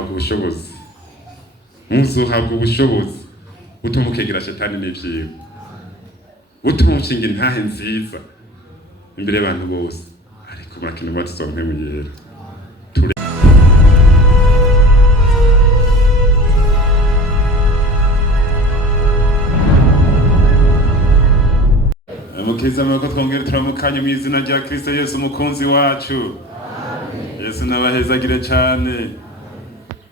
muzohabwa ubushobozi, muzohabwa ubushobozi butuma ukegera shetani n'ivyiwe, butuma ushinga intahe nziza imbere y'abantu bose, ariko murakeneye umubatizo wa mpwemu yera. Mukiza amaboko twongere turamukanye mu izina rya Kristo Yesu umukunzi wacu. Yesu nabahezagire cyane.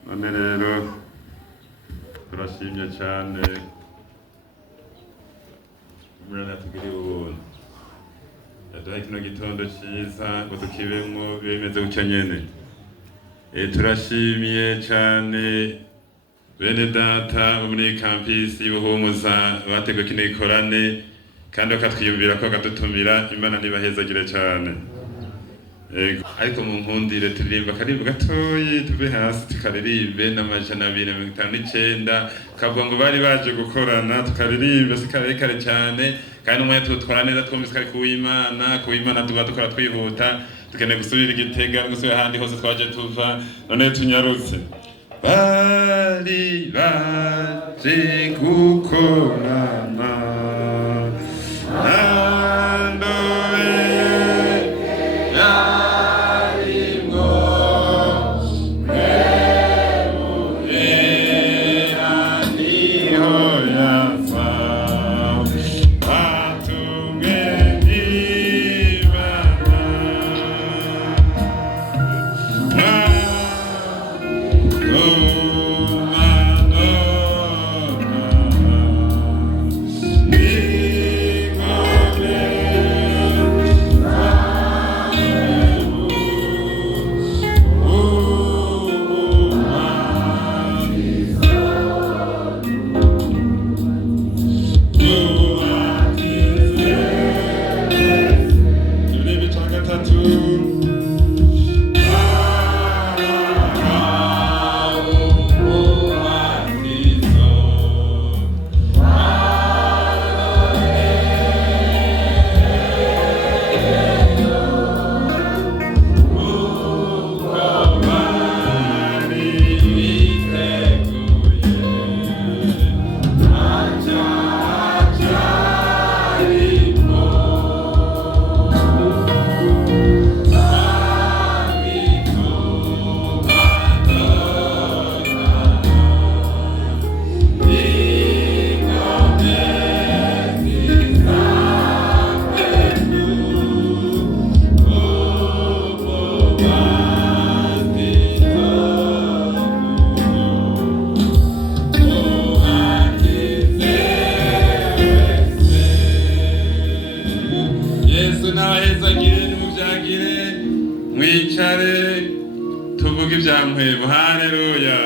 None rero turashimye cyane murana tugire ubuntu yaduhaye kino gitondo cyiza ngo tukibemwo bimeze gutya nyene. Turashimiye cyane bene data muri campus y'Ubuhumuza bateguye kino gikorane kandi bakatwiyumvira ko bakadutumira. Imana ntibahezagire cyane. Ariko mu nkundire turirimba akaririmbo gatoyi tuve hasi tukaririmbe n'amajana 259 kavuga ngo bari baje gukorana, tukaririmba sikarekare cyane kandi umwe tutwara neza twumvise kari kuw'Imana tuba dukora twihuta, tukeneye gusubira Igitega gusubira ahandi hose twaje tuva, none tunyarutse. Bari baje gukorana mwicare tuvuge ivyamwemu. Haleluya.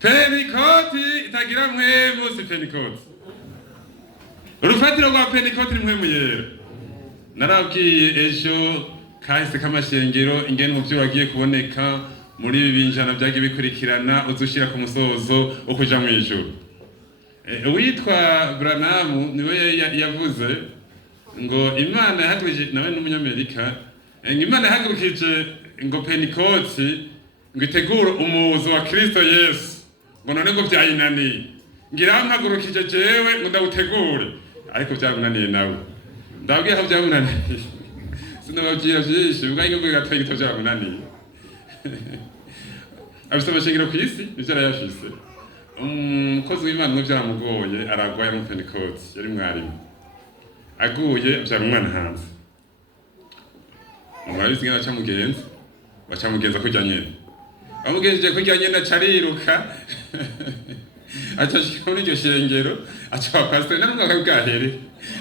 Pentekote itagira mwemu si Pentekote. Urufatiro rwa Pentekote ni mpwemu yera. Narabwiye ejo kahise kamashengero ingene muvyo wagiye kuboneka muri bibinjana byagiye bikurikirana uzushira ku musozo wo kuja mu ijuru. Witwa Branham niwe yavuze ngo Imana yahagurije nawe n'umunyamerika, Imana yahagurukije ngo Pentekote ngo itegura umuzo wa Kristo Yesu, ngo none ngo byayinaniye, ngira mpagurukije jewe ngo ndawutegure, ariko byamunaniye nawe. Ndabwiye aho byamunaniye sinababwira byinshi ubwange ngo gatoye gito byamunaniye. Abise amashengero ku isi nivyo arayafise. Umukozi w'Imana byaramugoye aragwaye mu Pentekote, yari mwarimu aguye abyara umwana hanze. Umwari zingana bacamugenza kujya nyene, amugenjeje kujya nyene acariruka acashika muri iryo shengero aca pastor n'umwaka bwahere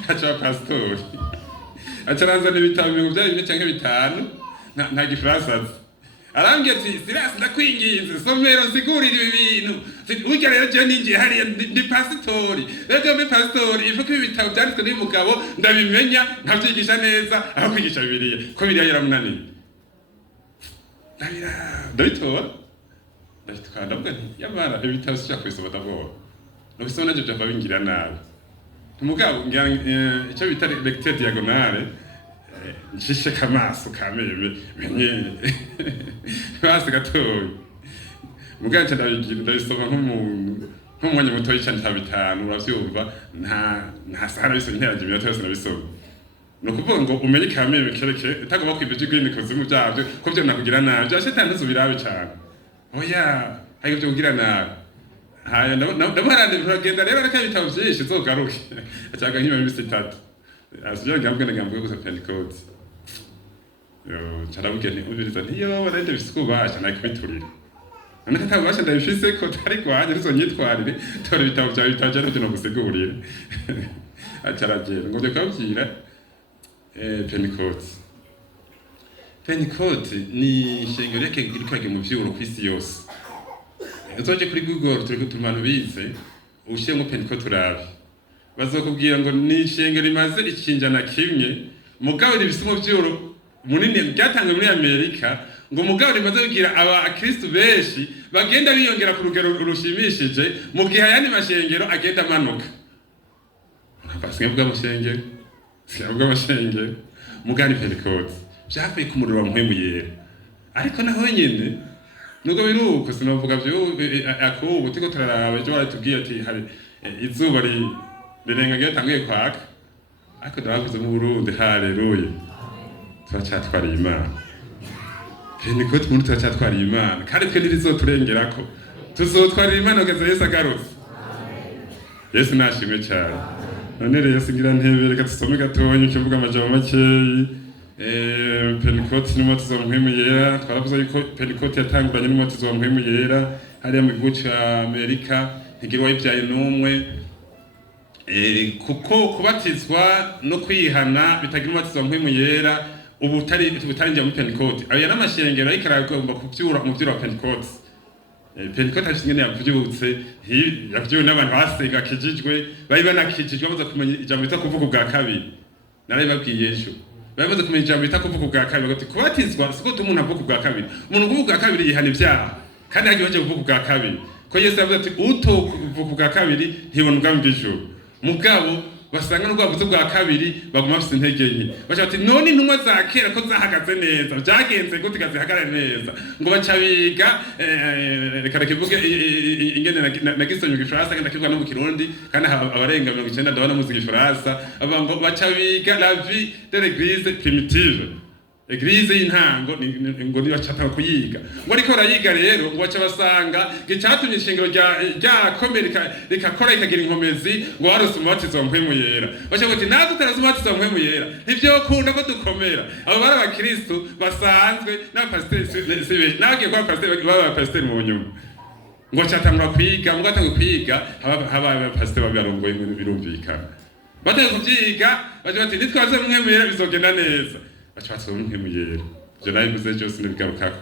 aca pastor acaranzana ibitabo byari bimwe canke bitanu nta gifaransa azi. Arambye ati Silas ndakwinginze somero nsigurira ibi bintu. Urya rero je ninjiye hariya ndi pastori. Rero mbe pastori ivuga ibi bitabo byanditswe n'umugabo ndabimenya nkavyigisha neza aho kwigisha Bibiliya ko Bibiliya yaramunaniye. Ndabitora ndabitwandabwa nti yamara ibitabo sija kwisoma dabord. No bisona je bingira nabi. Umugabo icyo bita lecture diagonale nshishe kamaso kameme menye basi gatoyi muganje ndabisoma nk'umwanya muto y'icane cya bitanu uravyumva nta sahara biso nteraje iminota yose nabisoma no kuvuga ngo umenye kameme kereke utagomba kwibije igwinikozi mu byavyo ko byo nakugira nabi bya shetani ntuzubirabe cyane oya hayo byo kugira nabi haya ndamarande uragenda rero reka bitabo byinshi zogaruke acaga nk'iyo minsi 3 asubira ngambwe gusa Pentecote yo carabugene ubiriza ntiyo barende bisikubasha nakibiturira none katabasha ndabifise ko tari kwanje rizonyitwarire tore bitabo bya bitaje no gusigurira acaragera ngo ndekabwira Pentecote ni ishengero yake irikage mu vyuro kwisi yose uzoje kuri Google turi kutumana bize ushiye ngo Pentecote urabe bazokubwira ngo ni ishengero rimaze ikinjana kimwe mugabo ribisimo vyuro munini byatangwe muri Amerika ngo mugabo rimaze kugira aba Kristo benshi bagenda biyongera ku rugero rushimishije mu gihe ayandi mashengero agenda amanuka basinga bw'amashengero siyavuga amashengero mugani Pentecote byavuye ku muriro wa mpwemu yera ariko naho nyine nuko biruko sinovuga byo akubu tiko turaraba ejo baratubwiye ati hari izuba rirenga ryatangiye kwaka ariko ndabavuze mu Burundi haleluya turacyatwariye Imana Pentecote umuntu turacyatwariye Imana kandi twe nirizoturengerako tuzotwarira Imana kugeza Yesu agarutse Yesu nashimwe cyane none rero singira ntebe reka tusome gatonye cyo mvuga amajambo makeyi Pentecote n'umuti zo mpwemu yera twaravuze yuko Pentecote yatanguranye n'umuti zo mpwemu yera hariya mu gihugu ca Amerika ntigirwa ibyaye n'umwe kuko kubatizwa no kwihana bitagira umuti zo mpwemu yera ubutari njya muri Pentecote ayo n'amashengero ariko aragomba kubyura mu byura wa Pentecote Pentecote ashingene yavyutse yavyuwe n'abantu basenga kijijwe bari banakijijwe bamaze kumenya ijambo bita kuvuga bwa kabiri nari babwiye ejo bamaze kumenya ijambo bita kuvuga bwa kabiri bati kubatizwa siko umuntu avuga bwa kabiri umuntu kuvuga bwa kabiri yihana ibyaha kandi hagiye baje kuvuga bwa kabiri ko Yesu yavuze ati uto kuvuga bwa kabiri ntibona ubwami bw'ijuru mugabo basanga n'ubwavuze bwa kabiri baguma bafite intege nke bacha bati none intumwa za kera ko zahagaze neza byagenze gute gazihagarare neza ngo baca biga reka kivuge ingene nagisonye Igifaransa kandi kivuga no mu Kirundi kandi abarenga 90 ndabona mu Igifaransa ngo baca biga la vie de l'église primitive Eglise y'intango ngo ni bacata kuyiga ngo ariko rayiga rero ngo baca basanga gicatumye ishingiro rya komerika rikakora ikagira inkomezi ngo warose umubatizo wa mpwemu yera baca bati natwe tarazi umubatizo wa mpwemu yera ivyo kunda ko dukomera abo bari abakristo basanzwe n'abapasiteri sibe nagiye kwa pasiteri baba pasiteri mu nyuma ngo catangura kwiga ngo atangwe kwiga haba abapasiteri babirongoye ibintu birumvikana bateye kuvyiga baca bati nitwaze mpwemu yera bizogenda neza bachatse mpwemu yera je nayivuze cyose nibigarukako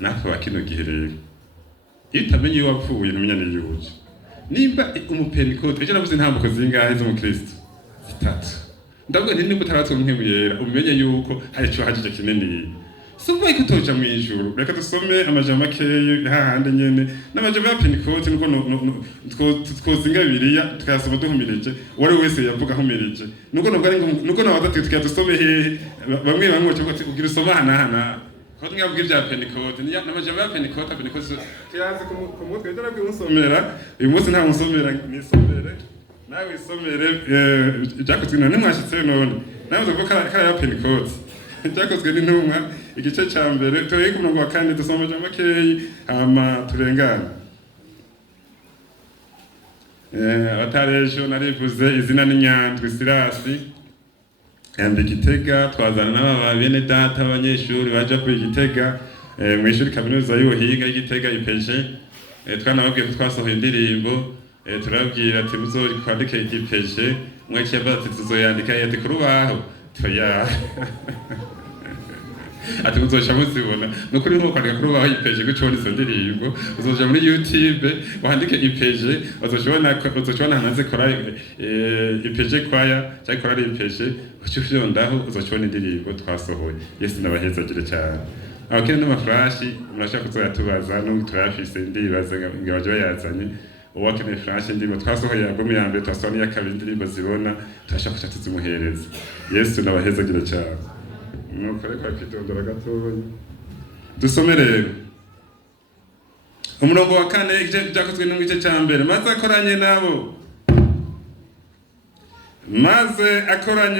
nako bakino gihe rero itamenye wapfuye ntumenya niyuje nimba umupentecote ejo navuze ntambuko zingahe zo mu Kristo zitatu ndavuga nti nimba utaratswe mpwemu yera umenye yuko hari cyo hajije kinini Suba ikutoja mu ijuru reka dusome amajambo makeyi hahande nyene n'amajambo ya Pentecote nuko twozinga Bibiliya tukasoma duhumirije wari wese yavuga humirije nuko nabaza tukiya dusome hehe bamwe cyo ugira usoma hana ko ngiye ibya Pentecote n'amajambo ya Pentecote kiyazi ku mutwe rero nabwo usomera uyu munsi nta musomera nisomere nawe isomere byakozwe none mwashitse none nawe uvuga kara ya Pentecote byakozwe n'intumwa igice cya mbere tuye ku murongo wa 4 dusoma amajambo makeyi hama turengana abatarejo narivuze izina n'Inyandwi Sirasi kandi Gitega twazana n'aba bene data abanyeshuri baje ku Gitega mu ishuri kaminuza y'ubuhinga y'Igitega ipeje twanababwiye ko twasohoye indirimbo turabwira ati muzori kwandika igipeje mweke bati tuzoyandika yati ku rubaho toya ati muzoca muzibona nukuri nko kwandika kuri baho ipeje gucona izo ndirimbo uzoja muri YouTube wandike ipeje uzocibona hanaze kora ipeje kwaya cyangwa kora ipeje ucyufyondaho uzocibona indirimbo twasohoye Yesu nabahezagire cyane abakene n'amaflashi murashaka kuzoyatubaza no turafise ndibaza ngabaje bayazanye uwakeneye flash indirimbo twasohoye album ya mbere twasohoye ya kabiri indirimbo zibona turashaka kuca tuzimuhereza. Yesu nabahezagira cyane. Nuko reka kwitondera gatoya dusome rero umurongo wa 4 igice cyakozwe no gice cya mbere. Maze akoranye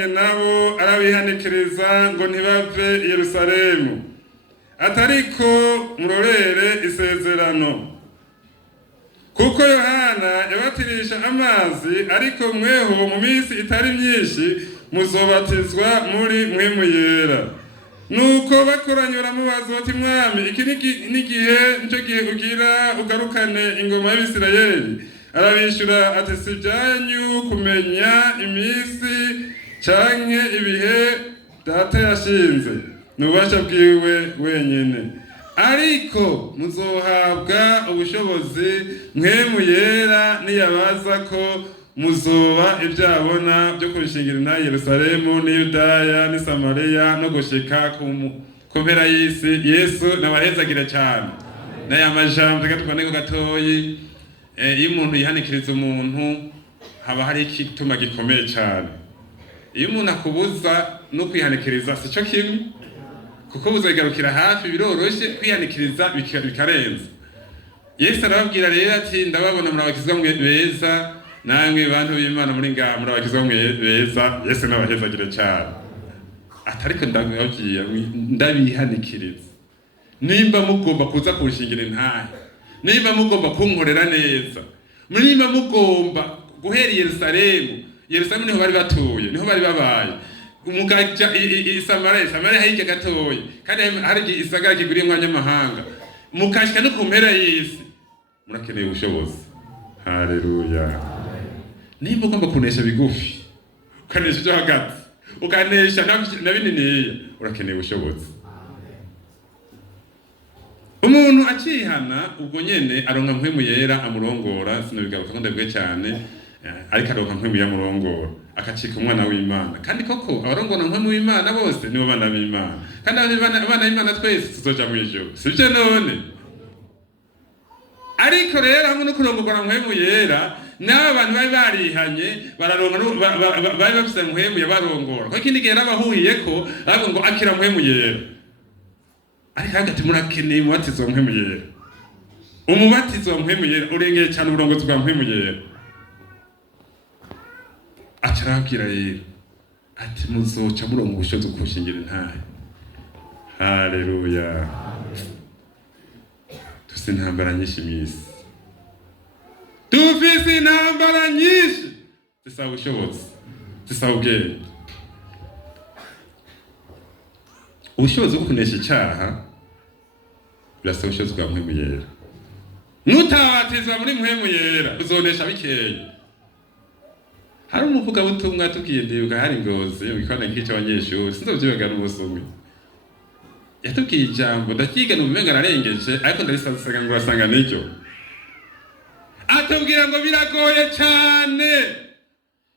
nabo arabihanikiriza ngo ntibave i Yerusalemu, atariko murorere isezerano, kuko Yohana yabatirisha amazi, ariko mweho mu minsi itari myinshi muzobatizwa muri mpwemu yera. Nuko bakoranye baramubaza bati, mwami, iki n'igihe nico gihe ugira ugarukane ingoma y'Abisirayeli? Arabishura ati, si byanyu kumenya iminsi canke ibihe data yashinze, n'ububasha bwiwe wenyene, ariko muzohabwa ubushobozi mpwemu yera niyabaza ko muzoba ibyabona byo kubishingira na Yerusalemu ni Yudaya ni Samariya no gushika ku mpera y'isi. Yesu nabahezagira cyane. N'aya majambo gatuboneko gatoyi, iyo umuntu yihanikiriza umuntu haba hari ikituma gikomeye cyane. Iyo umuntu akubuza no kwihanikiriza sico kimwe, kuko buzogarukira hafi, biroroshe kwihanikiriza bikarenza. Yesu arababwira rero ati, ndababona murabakizwa mwe beza, namwe bantu b'Imana muri ngaha murabakizwa mwe beza. Yesu nabahezagira cyane. Atariko ndababwira ndabihanikiriza, nimba mugomba kuza kunshingira intahe, nimba mugomba kunkorera neza, nimba mugomba guhera i Yerusalemu. Yerusalemu niho bari batuye, niho bari babaye. Umugaja Samariya hirya gatoya, kandi hari isagara kiguriye mwanyamahanga, mukashika no ku mpera y'isi. Murakeneye ubushobozi. Haleluya. Nimba ugomba kunesha bigufi, ukanesha ibyo hagati, ukanesha na bininiya, urakeneye ubushobozi. Umuntu akihana ubwo nyene aronka mpwemu yera amurongora. Sinobigaruka ko ndabwiye cyane, ariko aronka mpwemu yamurongora, akacika umwana w'Imana. Kandi koko abarongora mpwemu w'Imana bose nibo bana b'Imana, kandi abana b'Imana twese tuzoja mu ijuru, sivyo none? Ariko rero hamwe no kurongorwa mpwemu yera, n'aba bantu bari barihanye bararonka, bari bafise mpwemu yabarongora. Ko ikindi gihe yarabahuyeko aravuga ngo akira mpwemu yera. Ariko hagati murakeneye umubatizo wa mpwemu yera. Umubatizo wa mpwemu yera urengeye cyane uburongozi bwa mpwemu yera. Acarabwira rero ati, muzoca muronka ubushobozi bwo kushingira intahe. Haleluya. Dufise intambara nyinshi mw'isi, dufise intambara nyinshi zisaba ubushobozi, zisaba ubwenge. Ubushobozi bwo kunesha icyaha birasaba ubushobozi bwa mpwemu yera. Nutabatizwa muri mpwemu yera uzonesha bikeya. Hari umuvugabutumwa tubwiye ndibuka hari Ngozi mu gikona cy'abanyeshuri, sinzobyibaga n'umusomyi, yatubwiye ijambo ndakiga n'ubumenga narengeje, ariko ndarisasaga ngo asanga n'icyo. Atubwira ngo biragoye cyane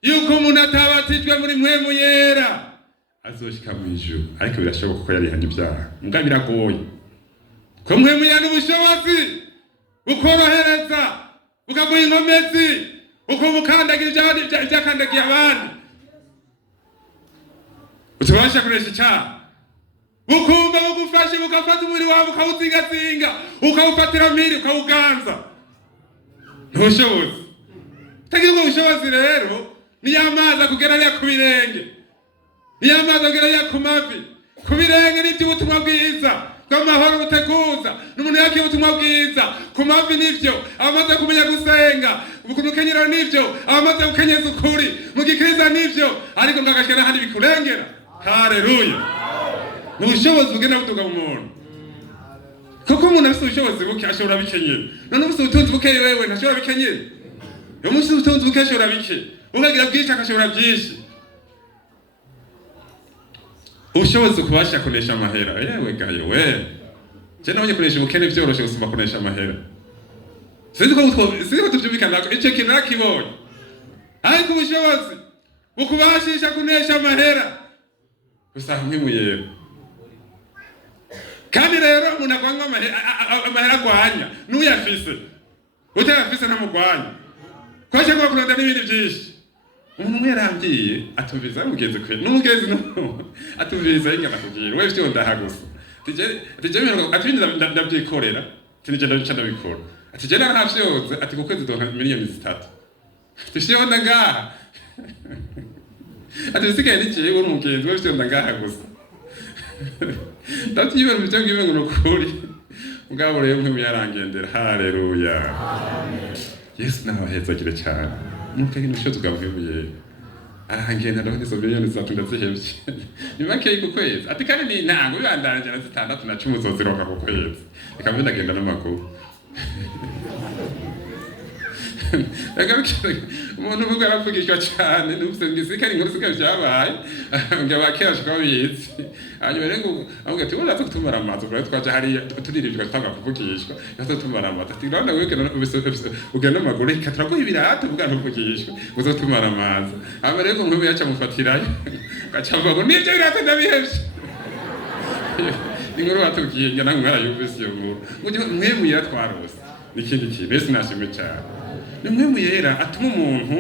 yuko umuntu atabatijwe muri mpwemu yera azoshika mu ijuru, ariko birashoboka ko yarihanye ibyaha. Mbwa biragoye ko mpwemu yera n'ubushobozi bukorohereza, bukaguha inkomezi, ukumukandagira ibyakandagiye abandi, utubasha kuresha icyaha, bukumva bugufashe, bugafata umubiri wawe ukawuzingazinga, ukawufatira mpiri, ukawuganza. Ntubushobozi. Utagira ubwo bushobozi rero, niyo amazi akugera ariya ku birenge, niyo amazi akugera ariya ku mavi. Ku birenge ni iby'ubutumwa bwiza bw'amahoro buteguza, n'umuntu yakiye ubutumwa bwiza. Ku mavi nivyo abamaze kumenya gusenga, ku kenyero nivyo abamaze gukenyeza ukuri, mu gikriza nivyo, ariko ngagashira handi bikurengera. Haleluya. N'ubushobozi bugenda butuga mu muntu, kuko umuntu afite ubushobozi buke ashobora bikenyera. None ufite ubutunzi buke wewe ntashobora bikenyera. Iyo umuntu ufite ubutunzi buke ashobora bike, ukagira bwinshi akashobora byinshi. Ubushobozi kubasha kunesha amahera, yewe gayo we, je nabonye kunesha ubukene byoroshe gusumba kunesha amahera. Sinzi ko tubyumvikana ko icyo kintu nakibonye, ariko ubushobozi bukubashisha kunesha amahera gusa mpwemu yera. Kandi rero umuntu agwanya amahera agwanya n'uyafise, utayafise ntamugwanya kwaje kwa kurunda n'ibindi byinshi. Umuntu umwe yarambwiye atumviza mugenzi kwe n'umugenzi no atumviza ingana kugira wewe byo ndahagusa tije atibindi ndabyikorera tinije ndabikora atije narafyoze ati ku kwezi donka miliyoni 3 tishiyo ndaga ati sikaye n'ikiye uri umugenzi wewe byo ndaga gusa ndatiye mu byo ngibe ngo kuri ngabo rero nk'uyu yarangendera. Haleluya, Yesu nabaheza kire cyane nuko kintu cyo tugavuye arangenda no nizo miliyoni 3 ndazihebye ni make ku kwezi ati kandi ni ntango bibandanje na 6 na 10 uzoziroka ku kwezi ikamwe ndagenda n'amakuru umuntu uvuga arapfugishwa cyane n'ubusengisi kandi inkuru zikaba byabaye ngabakera shikabizi hanyuma rero avuga ati uraza kutumara amazi bwa twaje hari turirijwe twanga kuvugishwa yazo tumara amazi ati rwanda weke ugenda amaguru ikatira ko ibirato bwa ntuvugishwa uzotumara amazi hanyuma rero nk'ubu yaca mufatirayo gacamba ngo nibyo birato ndabihebye inkuru batubwiye ngana ngara yumvise iyo nkuru ngo mwemu yaratwarose nikindi kintu ese nashimye cyane ni mwemu yera atuma umuntu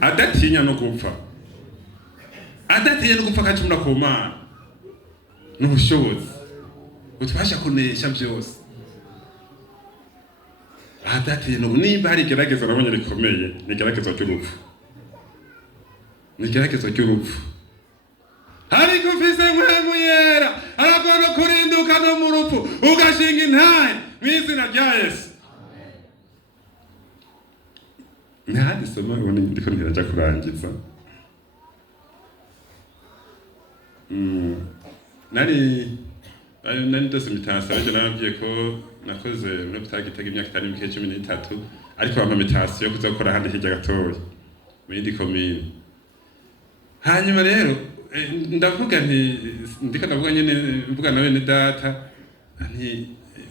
adatinya no gupfa akacumura ku Mana n'ubushobozi butubasha kunesha byose. Adatinya no nimba hari igerageza nabonye rikomeye ni igerageza ry'urupfu hari gufise mwemu yera aragomba kurinduka no mu rupfu ugashinga intahe mw'izina rya Yesu. Ntihandi somo ubundi ndiko ntiraja kurangiza. Nari ndose mitasa ariko nababwiye ko nakoze no bitagitega imyaka itari mike 13 ariko bampa mitasi yo kuzakora handi hirya gatoya mu yindi komine. Hanyuma rero ndavuga nti ndiko ndavuga nyene mvuga nawe ni data nti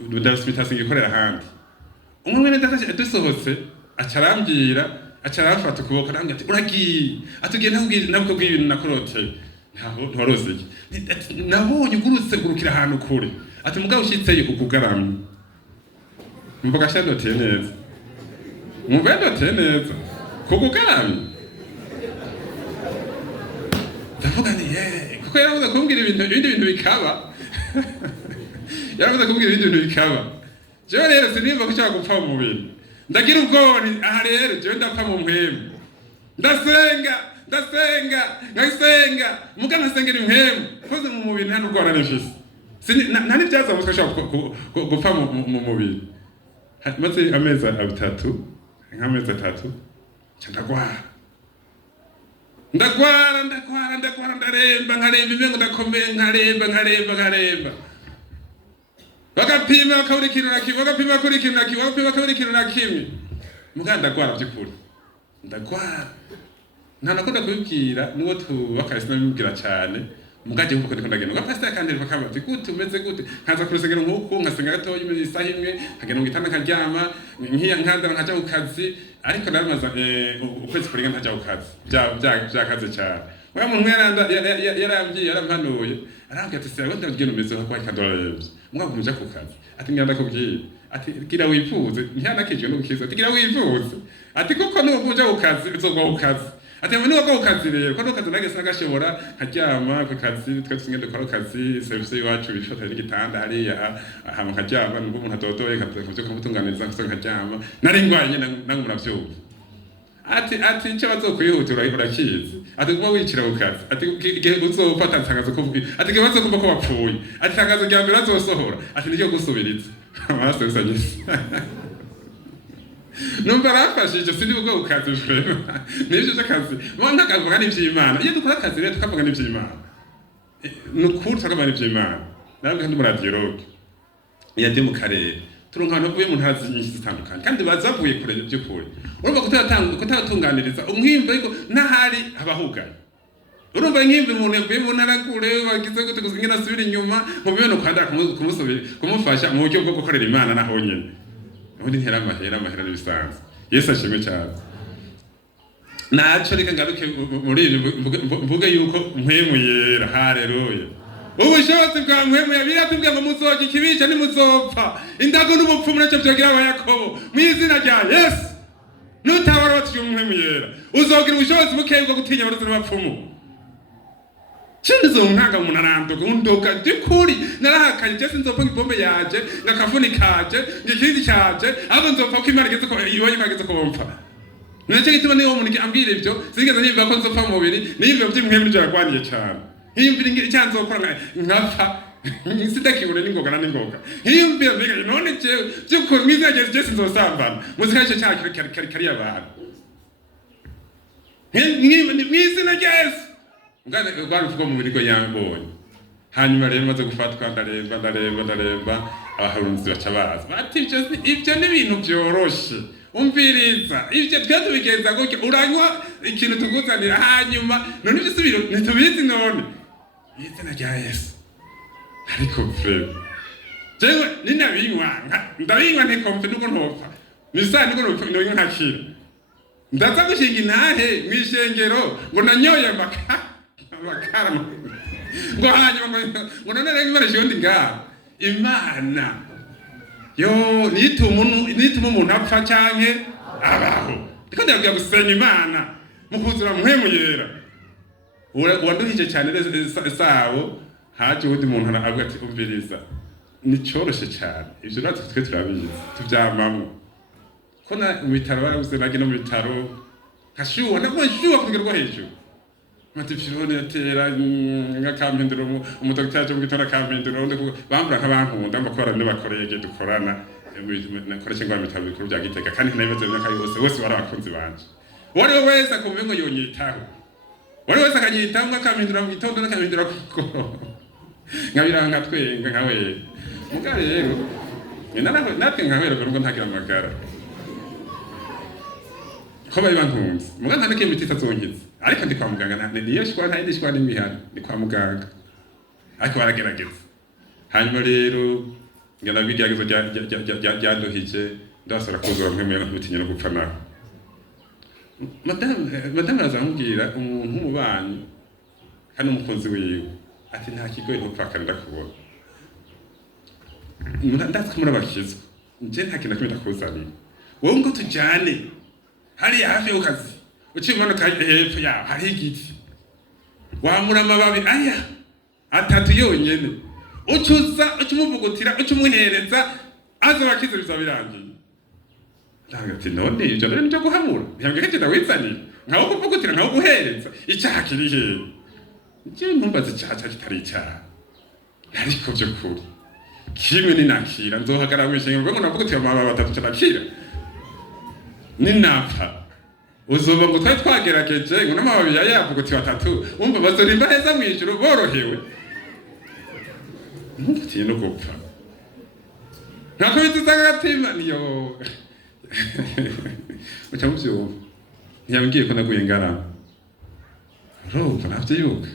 ndose mitasi ngikorera handi. Umwe wene data dusohotse acarambwira acarafata ukuboko nambye ati uragiye atugiye nabwo bw'ibintu nakorote ntaho ntorozeke nabonye ugurutse gurukira ahantu kure ati mugabo ushitseyo ukugaramye mvuga shandoteye neza mubendoteye neza kukugaramye ndavuga ni kuko yaravuze kumbwira ibindi bintu bikaba yaravuze kumbwira ibindi bintu bikaba jewe rero sinimva ko cyangwa gupfa mu mubiri ndagira ubwoni aha rero jewe ndapfa mu mpemu ndasenga ngasenga muga nkasengera impemu koze mu mubiri nta n'urwara nifise nta n'ibyaza mutwe ashobora gupfa mu mubiri. Maze amezi 3 nk'amezi 3 ndagwara ndaremba nkaremba imengo ndakomeye nkaremba bagapima bakabura ikintu na kimwe muga ndagwara by'ukuri nta nakunda kubibwira n'uwo tubakara sinabibwira cyane mugaje kuko ndiko ndagenda ngo pastor kandi bakaba gute umeze gute nkaza kurusengero nk'uko nkasenga gatoya imeze isaha imwe nkagenda ngitana nkaryama nkandara nkaja ku kazi ariko naramaze ukwezi kurenga ntaja ku kazi byakaze cyane wa muntu yarambye yarampanuye arambye ati sera wenda ugenda umeze nko kwa kadorabye mwabwo muja ku kazi ati ngenda kubwira ati gira wifuze ntiyanakijwe no gukiza ati gira wifuze ati kuko n'ubu uja ku kazi uzogwa ku kazi ati mwe niwo ko kazi rero ko kazi nagese nagashobora nkaryama ku kazi twatsinge dukora kazi service yacu bifata n'igitanda hari aha nkaryama n'ubwo umuntu atotoye kavyo kumutunganiriza kuso nkaryama nari ngwaye nyene nangu muravyumva ati icyo bazokwihutura urakizi ati kuba wicira ku kazi ati igihe uzofata nsangazo kuvuga ati igihe bazokumva ko wapfuye ati nsangazo rya mbere azosohora ati nicyo gusubiriza amaraso bisanyise numva rafashije sindi bwo ukazi frema nibyo cyakazi mwana kavuga n'ivy'Imana iyo dukora akazi rero tukavuga n'ivy'Imana nukuri tukavuga n'ivy'Imana nabwo kandi muradiologue yandi mu karere turonka navuye mu ntara nyinshi zitandukanye kandi bazavuye kure by'ukuri urumva kutatunganiriza umwimbo ariko nahari abahugana urumva nk'imbi umuntu yavuye mu ntara kure bagize gute kuzingena asubira inyuma mu bibeno kwanda kumufasha mu buryo bwo gukorera Imana naho nyene ubundi ntera amahera n'ibisanzwe. Yesu ashimwe cyane. Naco reka ngaruke muri mvuge yuko mpemu yera. Haleluya. ubushobozi bwa mpwemu ya biratubwiye ngo muzoga ikibica nimuzopfa indago n'ubupfumu nacyo byogira abayakobo mu izina rya Yesu. Nutabara batyo mpwemu yera uzogira ubushobozi bukeya bwo gutinya abarozi n'abapfumu. Chinzo nkanga umuntu aranduka undoka dikuri narahakanye cyese nzopfa ibombe yaje ngakavuni kaje ngikindi cyaje abo nzopfa ko Imana igeze ko ibonye kageze ko bumfa. Nacyo gituma niyo umuntu ambira ibyo zigeze nimba ko nzopfa mu mubiri nimba by'imwemwe n'ibyo yarwaniye cyane. Hiyumvira icyanzopfa nkapfa sidakibure n'ingoga n'ingoga. Hiyumvira mbega none cyo mwizageze cyese nzosambana muzika cyo kari abantu. Mwizina Yesu ngane rwaruvuga mu birigo yambonye. Hanyuma rero maze gufatwa ndaremba abaharunzi baca baza bati ibyo ni ibintu byoroshe umviriza ibyo twatubigenza gutya uranywa ikintu tuguzanira hanyuma none ibisubiro ntitubizi none izina rya Yesu. Ariko frere jewe ninabinywa ndabinywa ntikomfe nuko ntopfa misani nuko ntopfa nkakira ndaza gushinga intahe mwishengero ngo nanyoye amakara ngo hanyuma ngo none rero Imana shiyondi ngaha Imana yo nituma umuntu apfa canke abaho ndiko ndabwira gusenya Imana mukuzura mpwemu yera waduhije cyane sawo haje undi muntu aravuga ati umviriza ni cyoroshe cyane ibyo natwe twe turabizi tubyamamo ko na mu bitaro barabuze bagenda mu bitaro kashuwa nabwo shuwa kugerwa hejuru mati firone yatera ngakampindura umudokiteri cyo gutora kampindura undi bambura nk'abankunda mbakora n'abakorege dukorana nakoresha ngo bitaro bikuru bya Gitega kandi nabibaze myaka yose warabakunzi banje wari wese akumve ngo yonyitaho wari wese akanyitaho ngakampindura mu gitondo n'akampindura kuko ngabiranga twenga nkawe muga rero natwe nkawe rero ngo ntagira amagara ko bari bantunze muga ntaneke imiti itazonkiza ariko ndi kwa muganga niyo shwa ntayindi shwa n'imihana ni kwa muganga ariko baragerageza. Hanyuma rero ngana bigeragezo ryandohije ndasara kuzura mpemwe n'utinya no gupfa naho. Madame azamubwira umuntu umubanyi kandi umukunzi wiwe ati nta kigoye ntupfaka ndakubona ndatse muri abakizwa nje nta kintu kimwe ndakuzanira wowe ngo tujyane hari hafi y'ukazi ucimanuka hepfo yaho hari igiti wamura amababi aya atatu yonyene ucumuvugutira ucumuhereza aza bakize bizabirangiye ndagati none ibyo rero nibyo guhamura ntiyambye kagenda wizanira nkaho kuvugutira nkaho guhereza icyaha kiri hehe njye ntumbaze icyaha kitari icyaha ariko byo kuri kimwe ninakira nzohagara wishengero ngo navugutira amababi atatu cyakira ninapfa uzoba ngo twari twagerageje ngo n'amababi yavugutira atatu umva bazorimba heza mu ijuru borohewe ntutiye no gupfa ntako bituzanga gatima niyo ucamuvyumva ntiyambwiye ko naguye ngarama urumva navyuka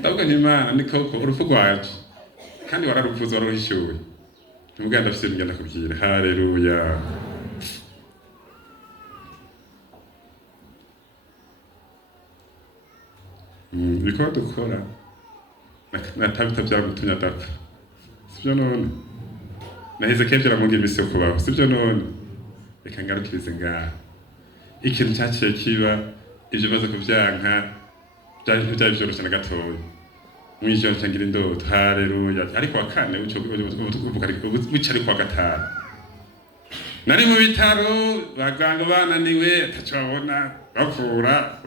ndabwo n'Imana ni koko urupfu rwacu kandi wararuvuze wararuhishuye ntibuganda afite ngenda kubyira haleluya. Biko dukora natabita byagutunya dapfa sibyo none naheze kevera mu ngimisi yo kubaho sibyo none reka ngarukirize ngaha ikintu cyaciye kiba ibyo baza kuvyanka byari byoroshye na gatoya mwijoro cyangire indoto haleluya ariko wakane wicari kwa gatanu nari mu bitaro baganga bananiwe ataco babona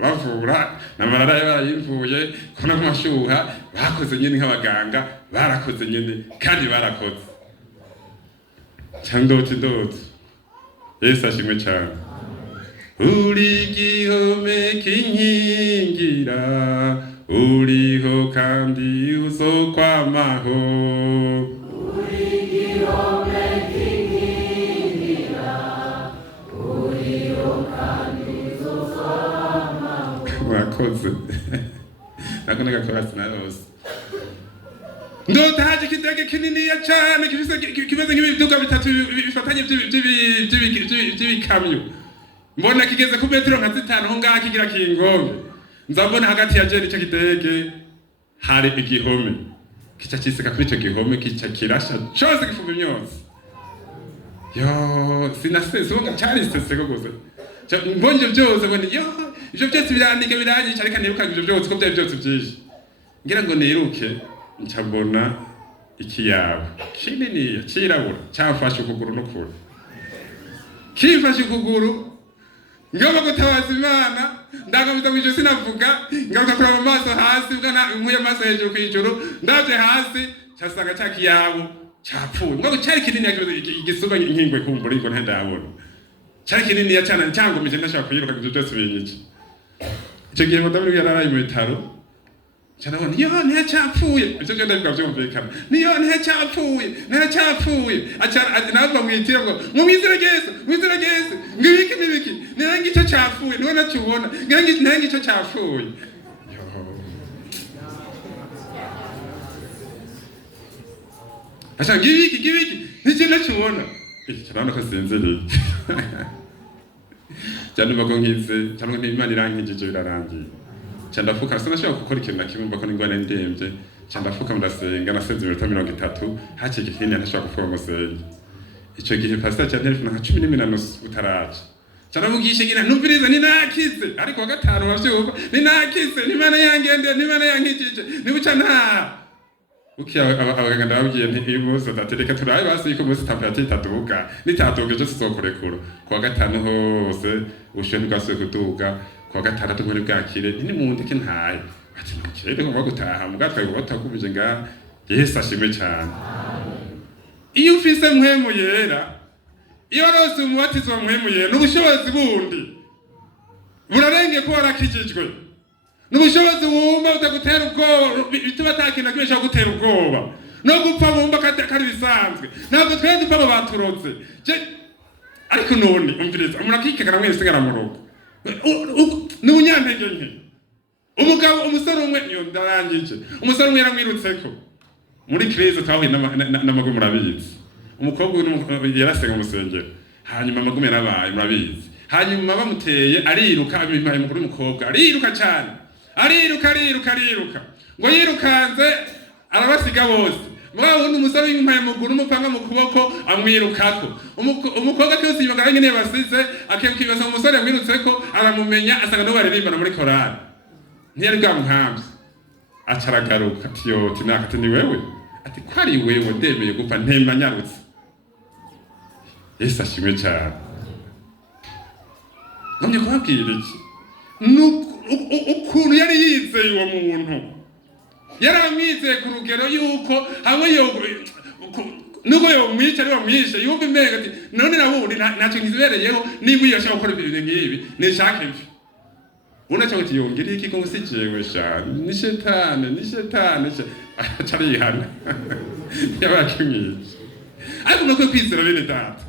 bavura namarara yarayivuye kona kumashuha bakoze nyine nk'abaganga barakoze nyine kandi barakoze cyandoti Yesu ashimwe cyane. Uri gihome kinkingira uriho kandi uzokwamaho uri gihome kinkingira uriho kandi uzokwamaho mwakoze nakone gakora sinarose ndotaje kitege kinini ya cyane kimeze nk'ibiduka bitatu bifatanye by'ibikamyo mbona kigeze ku metero nka 5 ho ngaha kigira kingombe nzabona hagati ya je n'ico kidege hari igihome kica ciseka kuri ico gihome kica kirasha cose gifumba imyotsi. Yo sinasese ubu cyari seseko gusa mbonje byose bone yo ivyo byose birandike biranyica ariko niruka ivyo byose ko byari byose byinshi ngira ngo niruke ncabona ikiyabo kinini cirabura cyafashe ukuguru no kure kifashe ukuguru ngaba gutabaza Imana ndagabiza mwijwe sinavuga ngaruka kuraba amaso hasi bwana impuye amaso hejuru kwijuru ndaje hasi cyasanga cyakiyabo cyapfuye ngo cyari kinini igisuba inkingwe kumbura ngo ntandabona cyari kinini ya cyana cyangomije ndashaka kuyiruka ibyo byose binyici icyo gihe madamu yararaye mu bitaro cyana niyo ntacyapfuye icyo cyo ndabivuga byumvikana niyo ntacyapfuye acara nava mwitira ngo mwizerageze ngibiki nangi cyo cyapfuye niwe nacubona nangi cyo cyapfuye Asa ngibiki niki nacubona cyane ko sinzereye cyane bagonkize cyane n'Imana irankijije birarangiye cyandafuka sinashaka gukora ikintu nakimwe mbako n'ingwane ndemje cyandafuka ndasenga nasenze iminota 30 hace gihine ntashaka kuvuga ngo senga ico gihe pastor cya telefone nka 10 utaraje cyanavugishe ngira numviriza ninakize ariko wa gatanu bavyuba ninakize n'Imana yangende n'Imana yankijije nibuca nta abaganga ndababwiye nti ibibazo datereka turaye basi yuko muri temperature itaduga nitatuga cyo tuzokurekura kwa gatanu hose ushenye bwasuye kuduga kwa gatandatu muri bwakire ni mu ndike ntaye ati nokere ngo gutaha mugatwaye batakubije nga Yesu ashimwe cyane iyo ufise mpwemu yera iyo rose umubatizo wa mpwemu yera n'ubushobozi bundi burarenge ko warakijijwe n'ubushobozi wumva utagutera ubwoba bituma takintu kimesha gutera ubwoba no gupfa wumva kari bisanzwe ntabwo twende dupfa baturotse ariko none umviriza murakikekana mwese ngaramuruka n'ubunyantege nke umugabo umusore umwe yo ndarangije umusore umwe yaramwirutseko muri crise twahuye n'amagwe murabizi umukobwa yarasenga umusengero hanyuma amagwe yarabaye murabizi hanyuma bamuteye ariruka abimaye mukuru umukobwa ariruka cyane ariruka ngo yirukanze arabasiga bose mwa wundi umusore w'impaye muguru umupanga mu kuboko amwirukako umukobwa cyose yibagara nyine basize akekwibaza umusore yamwirutseko aramumenya asanga no baririmbana muri korali ntiyari bwamuhambye acaragaruka ati yo tinakati ni wewe ati kwari wewe ndemeye gupfa ntemba nyarutse Yesu ashimwe cyane none kubabwira iki ukuntu yari yizeye uwo muntu yaramwizeye ku rugero yuko hamwe nuko yomwica ari wamwishe yumva imenga ati none nabundi ntacyo nkizibereyeho niba iyo ashaka gukora ibintu nk'ibi nishaka imvi unacha kuti yongera iki ko musijewe sha ni shetani acarihana yabakimije ariko nuko kwizera bene data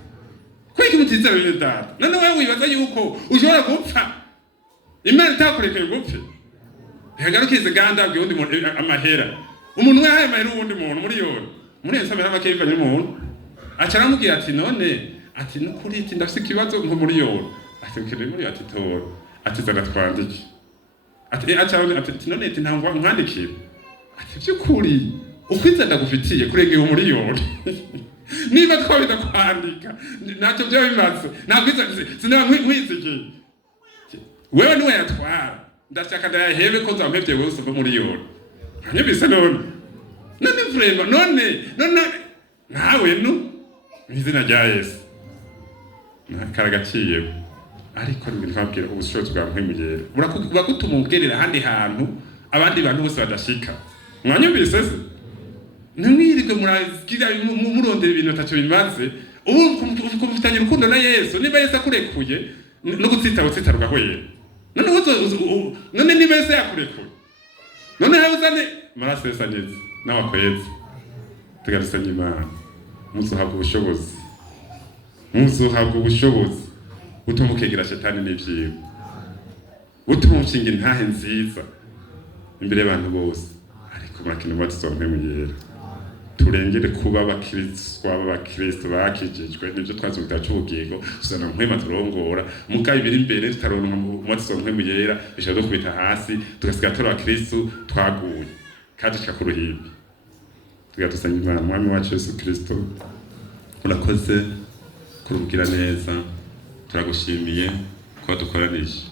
kwiki mutizera bene data none wewe wibaza yuko ushobora gupfa Imana itakurekeye gupfe hagarukize ganda bwe undi amahera umuntu we haye amahera uwundi muntu muri yose amahera makeva ni muntu acaramubwiye ati none ati nukuri ati ndafise ikibazo nko muri yoro ati ukiri muri ati tora ati zana twandike ati ati none ati ntabwo nkandikira ati byukuri ukwiza ndagufitiye kurengeye muri yoro niba twabida kwandika ntacyo byo bimaze nakwiza sinaba nkwizigiye wewe niwe yatwara ndashaka ndayahebe ko nzampevye wose muri yoro hanyuma none vrema none nawe izina rya Yesu nakaragaciye ariko ndibabwira ubushobozi bwa mpwemuyera burakutuma ugerera handi hantu abandi bantu bose badashika mwanyumvise se ntimwirike muragira murondera ibintu atacyo bimaze ubu kumufitanye urukundo na Yesu niba Yesu akurekuye no gutsita rugahwera none niba Yesu yakurekuye none habuzane marasesa neza n'abakwezi tugarusanye Imana muzuhabwa ubushobozi utuma ukegera shetani n'ivyiwe utuma umushinga intahe nziza imbere y'abantu bose ariko murakina batuzompe muyera turengere kuba abakristo bakijijwe nivyo twazubita cy'ubugingo tuzana mpwema turongora mugaye biri imbere tutaronka umwatsi wa mpwemu yera bishaka kubita hasi tugasiga tora abakristo twaguye kandi cyakuruhimbi tugatusanya Imana mwami wacu Yesu Kristo urakoze kurugira neza turagushimiye ko dukoranisha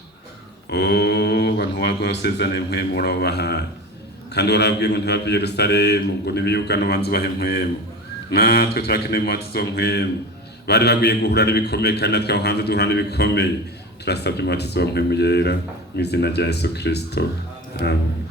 bantu wagosezane mpwemu urabaha kandi urabwiye ngo ntibave Yerusalemu ngo nibiyugano banzu bahe mpwemu natwe turakeneye umwatsi zo mpwemu bari baguye guhura n'ibikomeye kandi natwe aho hanze duhura n'ibikomeye turasabye umwatsi zo mpwemu yera mu izina rya Yesu Kristo amen.